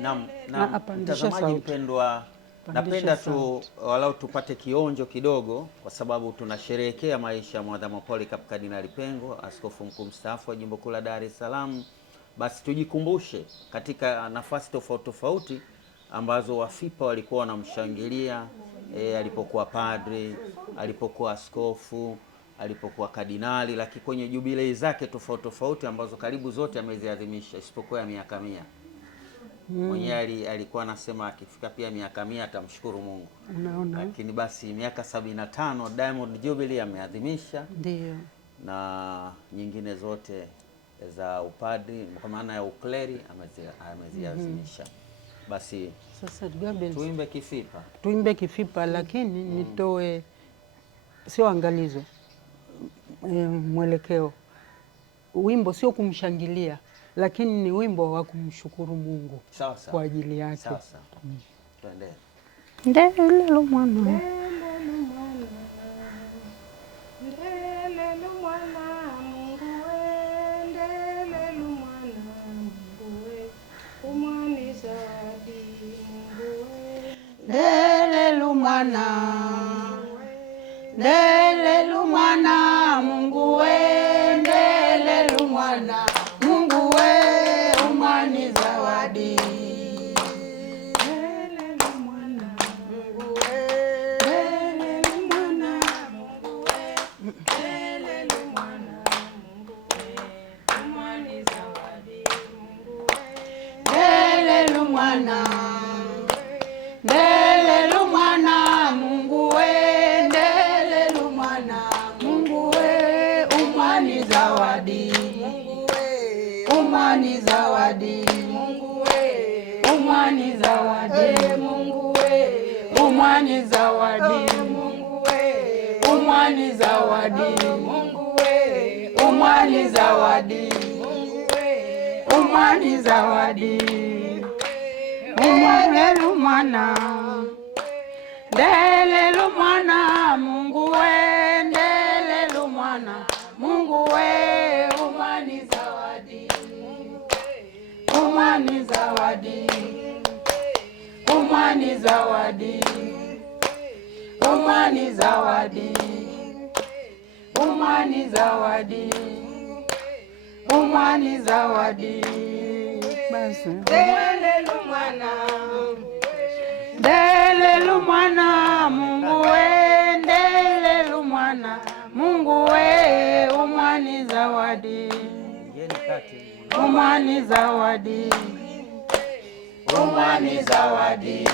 Na mtazamaji mpendwa, napenda tu walau tupate kionjo kidogo, kwa sababu tunasherehekea maisha ya Mwadhama Polycarp Kardinali Pengo, askofu mkuu mstaafu wa Jimbo Kuu la Dar es Salaam. Basi tujikumbushe katika nafasi tofauti tofauti ambazo wafipa walikuwa wanamshangilia, alipokuwa padre, alipokuwa askofu, alipokuwa kardinali, lakini kwenye jubilei zake tofauti tofauti ambazo karibu zote ameziadhimisha isipokuwa ya miaka 100. Mwenyewe alikuwa anasema akifika pia miaka 100 atamshukuru Mungu. Unaona? Lakini basi miaka 75 Diamond Jubilee ameadhimisha. Ndio. Na nyingine zote za upadri kwa maana ya ukleri ameziadhimisha. Basi sasa Gabriel, tuimbe kifipa. Tuimbe kifipa, lakini nitoe sio angalizo, mwelekeo. Wimbo sio kumshangilia, lakini ni wimbo wa kumshukuru Mungu kwa ajili yake. Sasa tuendelee. Ndelelo mwana, ndelelo mwana, ndelelo mwana Mungu we, ndelelo mwana Mungu we, umani zawadi. Ndelelo mwana Mungu we, ndelelo mwana Mungu we, ndelelo mwana Mungu we, umani zawadi. Mungu we, ndelelo mwana, ndelelo mwana Mungu we, ndelelo mwana Mungu we, umani zawadi. Mungu we, umani zawadi. Mungu we, umani zawadi. Mungu we, umani zawadi. Mungu we, umani zawadi. Mungu we, umani zawadi. Mungu we, umani zawadi. Ndelelo mwana, ndelelo mwana Mungu we, ndelelo mwana Mungu we, umani zawadi. Umani zawadi. Umani zawadi. Umani zawadi. Umani zawadi. Umani zawadi. Basi ndelelo mwana, ndelelo mwana Mungu we, ndelelo mwana Mungu we, umani zawadi. Umani zawadi. Umani zawadi.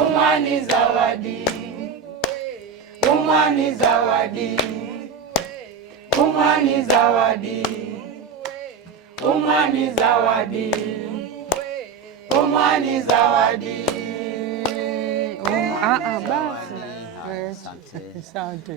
Umani zawadi. Umani zawadi. Umani zawadi. Umani zawadi. Umani zawadi. Basi. Asante.